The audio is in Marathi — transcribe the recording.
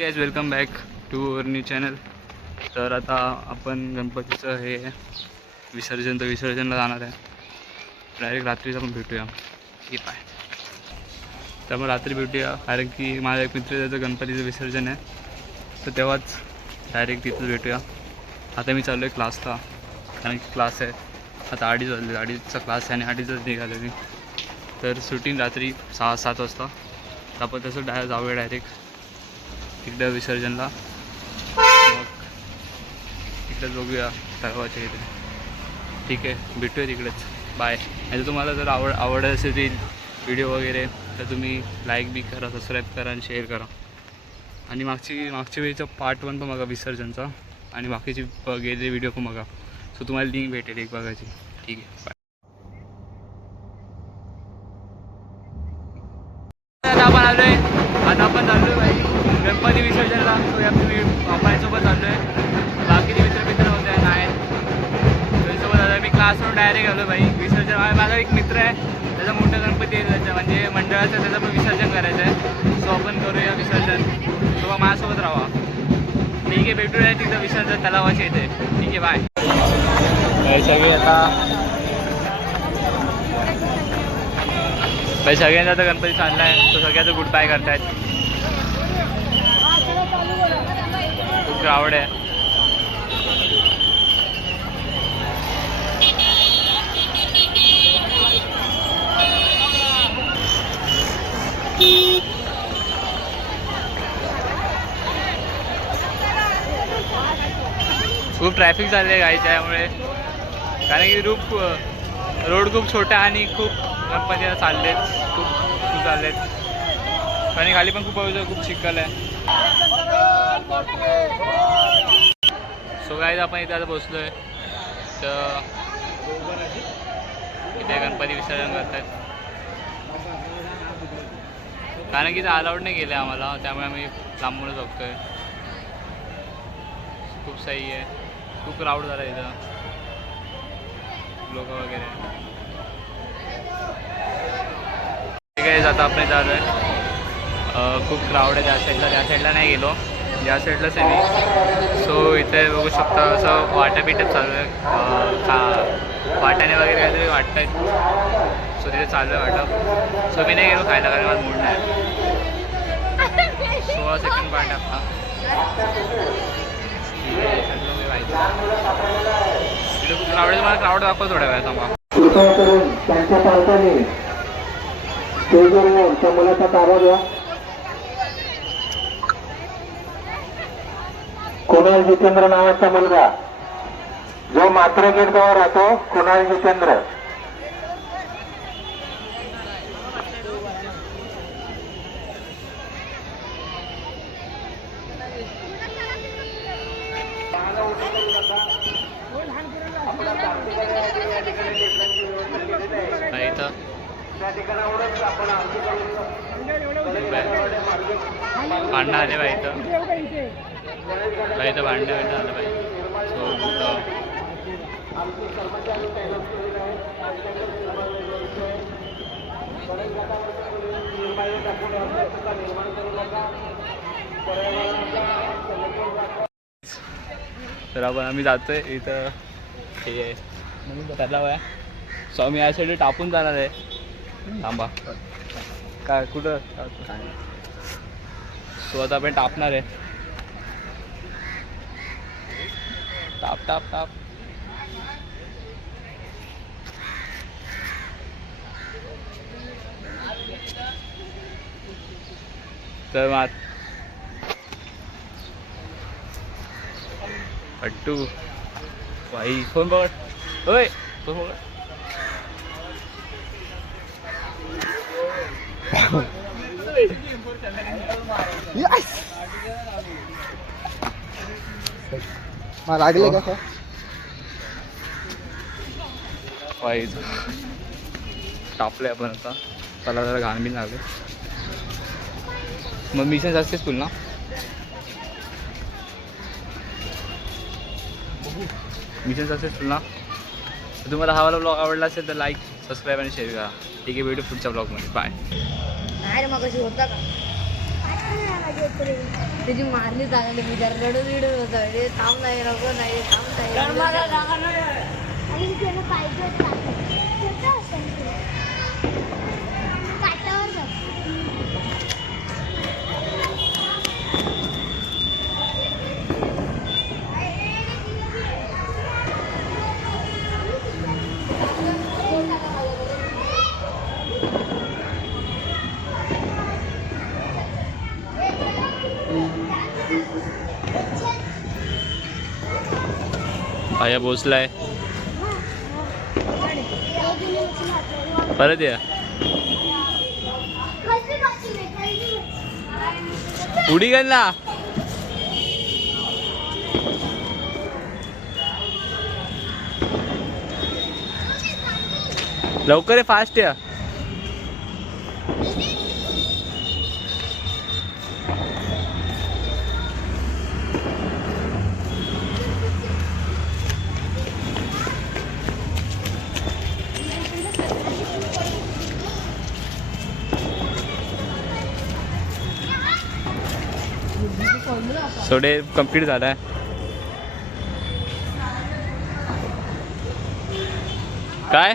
Guys welcome back to our new channel. तर आता आपण गणपतीचं हे विसर्जनला जाणार आहे. डायरेक्ट रात्रीच आपण भेटूया की काय. त्यामुळे रात्री भेटूया, कारण की माझा एक मित्र त्याचं गणपतीचं विसर्जन आहे, तर तेव्हाच डायरेक्ट तिथंच भेटूया. आता मी चाललो आहे क्लासला, कारण की क्लास आहे आता 2:30 वाजले. 2:30चा क्लास आहे आणि 2:30च निघालो मी. तर शूटिंग रात्री 6-7 वाजता. तर आपण तसं जाऊया डायरेक्ट तिकडं विसर्जनला. मग तिकडेच बघूया तळवाच्या इथे. ठीक आहे, भेटूया तिकडेच. बाय. आणि तुम्हाला जर आवडत असेल व्हिडिओ वगैरे तर तुम्ही लाईक बी करा, सबस्क्राईब करा आणि शेअर करा. आणि मागच्या वेळीचा पार्ट 1 पण बघा विसर्जनचा, आणि बाकीची गेलेले व्हिडिओ पण बघा. सो तुम्हाला लिंक भेटेल एक बघायची. ठीक आहे, बाय. आता आपण चाललो आहे भाई गणपती विसर्जनला. तो या पापांसोबत चाललो आहे. बाकीचे मित्र होते आहेत त्यांच्यासोबत. आता मी क्लासवरून डायरेक्ट आलो भाई विसर्जन. माझा एक मित्र आहे, त्याचा मोठा गणपती आहे त्याच्या म्हणजे मंडळाचं, त्याचं पण विसर्जन करायचं आहे. सो आपण करूया विसर्जन. तो माझ्यासोबत राहा. ठीक आहे, भेटूया तिथं विसर्जन तलावाच्या इथे. ठीक आहे, बाय. सगळे आता भाई सगळ्यांचा आता गणपती चालला आहे, तो सगळ्याचं गुड बाय करतायत. खूप क्राऊड आहे. खूप ट्रॅफिक झाले आहे त्यामुळे, कारण की रोड खूप छोटा आणि खूप गणपतीला चाललेत, खूप चाललेत. आणि खाली पण खूप चिखल आहे. सो गाईज आपण इथे आता बसलो आहे, तर इथे गणपती विसर्जन करतात. कारण की ते अलाउड नाही केलं आम्हाला, त्यामुळे आम्ही लांबूनच बघतोय. खूप सही आहे, खूप क्राऊड झाला इथं, लोक वगैरे. ठीक आहे, आता आपण चालू आहे. खूप क्राऊड आहे त्या साईडला नाही गेलो, या साईडलाच आहे मी. सो इथे बघू शकता असं वाटापिटच चालू आहे. वाटाणे वगैरे काहीतरी वाटत आहेत. सो तिथे चालू आहे वाटप. सो मी नाही गेलो खायला, कारण माझा मूड नाही. 16 सेकंड वाट आपला. तिथे खूप क्राऊड आहे. मला क्राऊड दाखव थोड्या वेळा थांबा. त्यांच्या पालकांनी स्टेजवर त्या मुलाचा ताबा द्या. कुणाल जितेंद्र नावाचा मुलगा, जो मात्र गेट जवळ राहतो, कुणाल जितेंद्र. भांडणं आले बाई इथं भांडणं आलं बाई. सो तर आपण आम्ही जातोय इथं, हे तलाव आहे. सो आम्ही या साईड टापून जाणार आहे. थांबा, काय कुठं. सो आता आपण टापणार आहे. टाप. तर मग अट्टू भाई फोन बघ. होय, फोन बघ. मला लागले का वाईज टापले आपण आता. त्याला जरा घाण बी लागले. मग मिशन सक्सेसफुल ना. तर तुम्हाला हा वाला ब्लॉग आवडला असेल तर लाईक, सबस्क्राईब आणि शेअर करा. ठीक आहे, भेटू पुढच्या ब्लॉगमध्ये. बाय. नाही रे, मग होता का? त्याची मारली चांगली बिचार रडू बिडू होतं रे थांब नाही नको नाही थांब नाही पाहिजे आया पोचलाय परत या उडी गेला लवकर आहे फास्ट या सोडे कंप्लीट झालाय काय